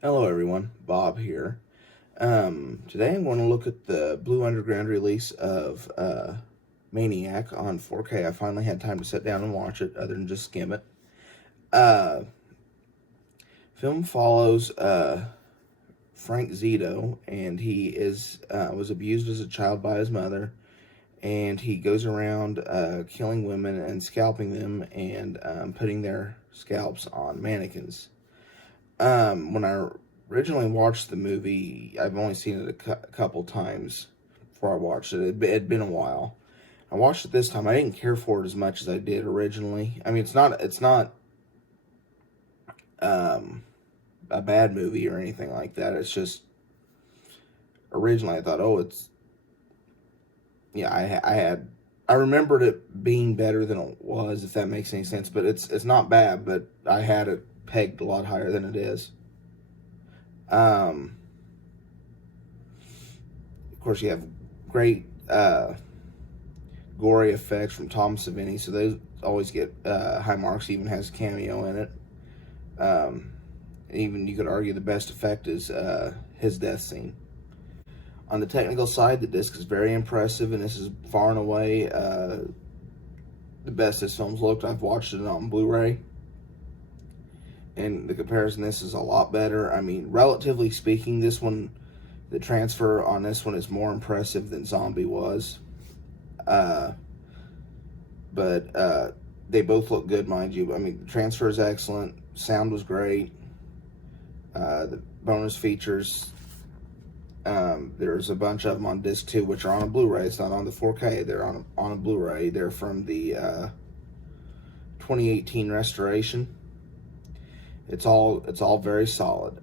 Hello everyone, Bob here. Today I'm going to look at the Blue Underground release of Maniac on 4K. I finally had time to sit down and watch it, other than just skim it. Uh, Film follows Frank Zito, and he was abused as a child by his mother, and he goes around killing women and scalping them and putting their scalps on mannequins. When I originally watched the movie, I've only seen it a couple times before I watched it. It'd been a while. I watched it this time. I didn't care for it as much as I did originally. I mean, it's not um, a bad movie or anything like that. It's just originally I thought, oh, it's yeah. I remembered it being better than it was, if that makes any sense. But it's not bad. But I had it pegged a lot higher than it is. Um, of course, you have great gory effects from Tom Savini, so those always get high marks. He even has a cameo in it. Even you could argue the best effect is his death scene. On the technical side, the disc is very impressive, and this is far and away the best this film's looked. I've watched it on Blu-ray, and the comparison this is a lot better. I mean, relatively speaking, the transfer on this one is more impressive than Zombie was. Uh, but they both look good, mind you. I mean, the transfer is excellent. Sound was great. The bonus features, there's a bunch of them on disc 2, which are on a Blu-ray. It's not on the 4K. They're on a Blu-ray. They're from the 2018 restoration. It's all very solid.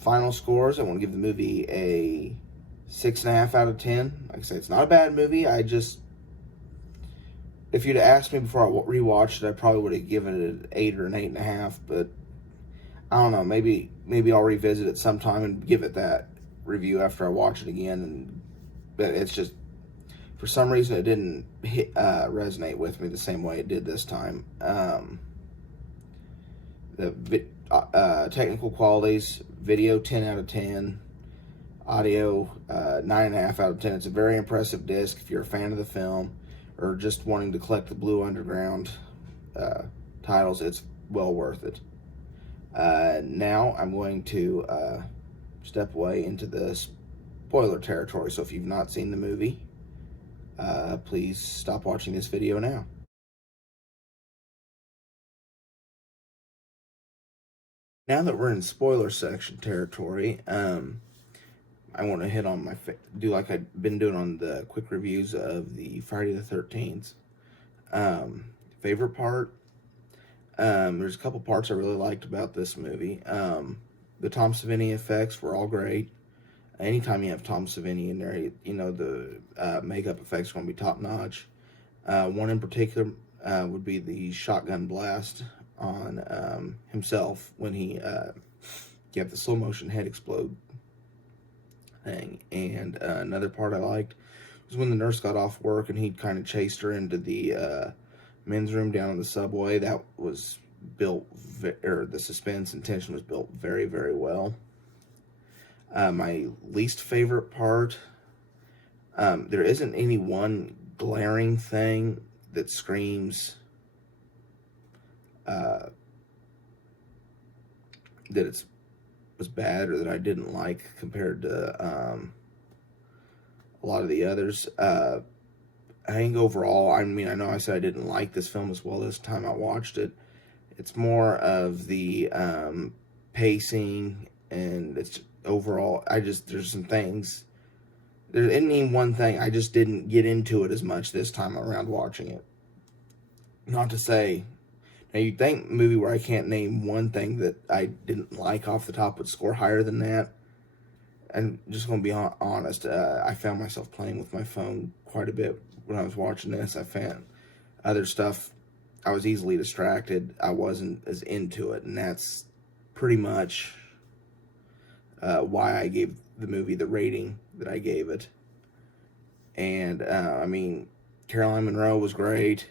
Final scores. I want to give the movie a 6.5 out of 10. Like I say, it's not a bad movie. If you'd asked me before I rewatched it, I probably would have given it an 8 or an 8.5. But I don't know. Maybe I'll revisit it sometime and give it that review after I watch it again. But it's just, for some reason, it didn't resonate with me the same way it did this time. The technical qualities: video 10 out of 10. Audio 9.5 out of 10. It's a very impressive disc if you're a fan of the film or just wanting to collect the Blue Underground titles. It's well worth it. Now I'm going to step away into the spoiler territory. So if you've not seen the movie, please stop watching this video now. Now that we're in spoiler section territory, I want to hit on do like I've been doing on the quick reviews of the Friday the 13th. Favorite part? There's a couple parts I really liked about this movie. The Tom Savini effects were all great. Anytime you have Tom Savini in there, the makeup effects are going to be top notch. One in particular would be the shotgun blast on himself when he get the slow motion head explode thing. And another part I liked was when the nurse got off work and he kind of chased her into the men's room down in the subway. That was built, or the suspense and tension was built very, very well. My least favorite part, there isn't any one glaring thing that screams that it was bad or that I didn't like compared to a lot of the others. I think overall, I mean, I know I said I didn't like this film as well this time I watched it. It's more of the pacing, and it's overall, there's some things. There isn't even one thing. I just didn't get into it as much this time around watching it. Not to say, now you'd think a movie where I can't name one thing that I didn't like off the top would score higher than that. I'm just going to be honest. I found myself playing with my phone quite a bit when I was watching this. I found other stuff. I was easily distracted. I wasn't as into it, and that's pretty much why I gave the movie the rating that I gave it. And I mean, Caroline Munro was great.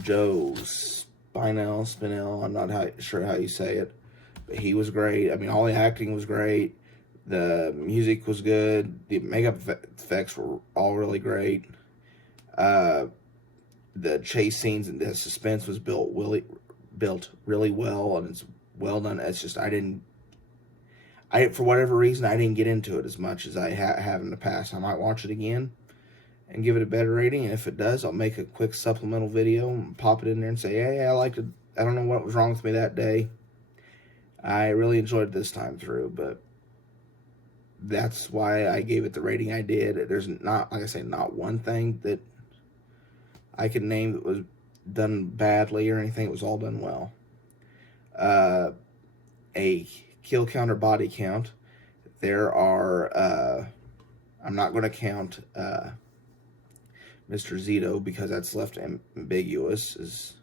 Joe Spinell, I'm not sure how you say it, but he was great. I mean, all the acting was great. The music was good. The makeup effects were all really great. The chase scenes and the suspense was built really well, and it's well done. It's just for whatever reason, I didn't get into it as much as I have in the past. I might watch it again and give it a better rating, and if it does, I'll make a quick supplemental video and pop it in there and say, hey, I liked it. I don't know what was wrong with me that day. I really enjoyed it this time through, but that's why I gave it the rating I did. There's not, like I say, not one thing that I could name that was done badly or anything. It was all done well. A kill count or body count. There are, I'm not going to count Mr. Zito because that's left ambiguous, as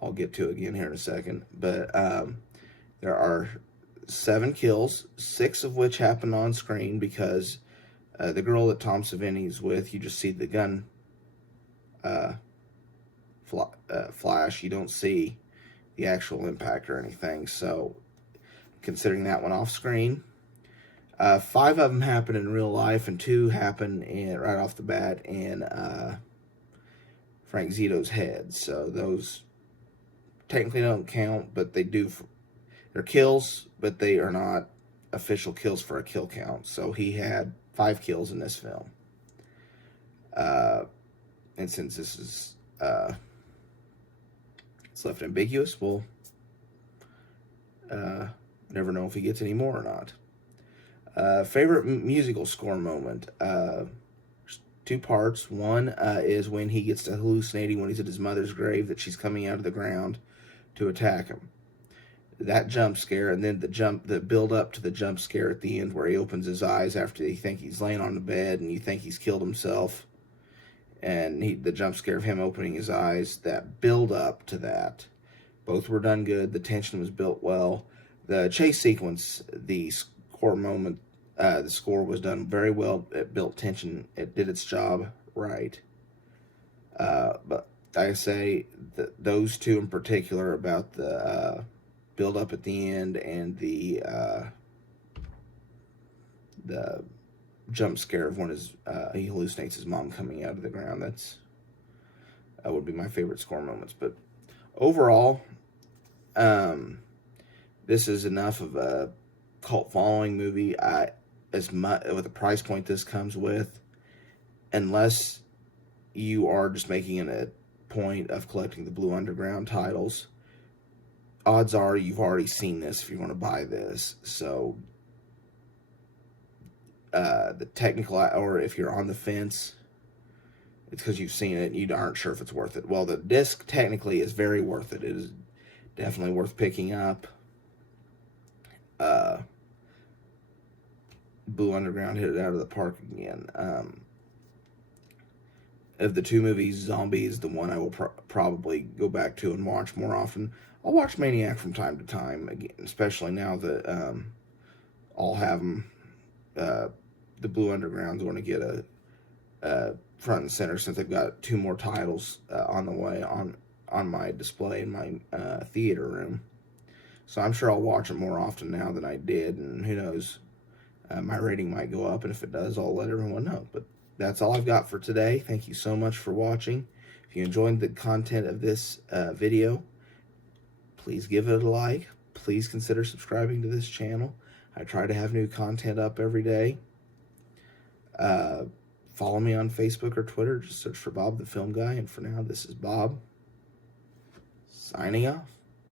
I'll get to again here in a second. But there are 7 kills, 6 of which happen on screen because the girl that Tom Savini's with, you just see the gun flash. You don't see the actual impact or anything. So considering that one off screen, 5 of them happen in real life, and 2 happen right off the bat in Frank Zito's head. So those technically don't count, but they do. They're kills, but they are not official kills for a kill count. So he had 5 kills in this film. And since this is it's left ambiguous, we'll never know if he gets any more or not. Favorite musical score moment. 2 parts. One is when he gets to hallucinating when he's at his mother's grave that she's coming out of the ground to attack him. That jump scare, and then the build up to the jump scare at the end where he opens his eyes after you think he's laying on the bed and you think he's killed himself, and the jump scare of him opening his eyes. That build up to that, both were done good. The tension was built well. The chase sequence, the score moment, the score was done very well. It built tension. It did its job right. But I say that those 2 in particular, about the build up at the end and the jump scare of when he hallucinates his mom coming out of the ground, that would be my favorite score moments. But overall, this is enough of a cult following movie. As much with the price point this comes with, unless you are just making it a point of collecting the Blue Underground titles, odds are you've already seen this if you want to buy this. So the technical, or if you're on the fence, it's because you've seen it and you aren't sure if it's worth it. Well, the disc technically is very worth it. It is definitely worth picking up. Blue Underground hit it out of the park again. Of the 2 movies, Zombie is the one I will probably go back to and watch more often. I'll watch Maniac from time to time, again, especially now that I'll have them. The Blue Underground's going to get a front and center since they've got 2 more titles on the way on my display in my theater room. So I'm sure I'll watch it more often now than I did, and who knows, my rating might go up, and if it does, I'll let everyone know. But that's all I've got for today. Thank you so much for watching. If you enjoyed the content of this video, please give it a like. Please consider subscribing to this channel. I try to have new content up every day. Follow me on Facebook or Twitter. Just search for Bob the Film Guy. And for now, this is Bob, signing off.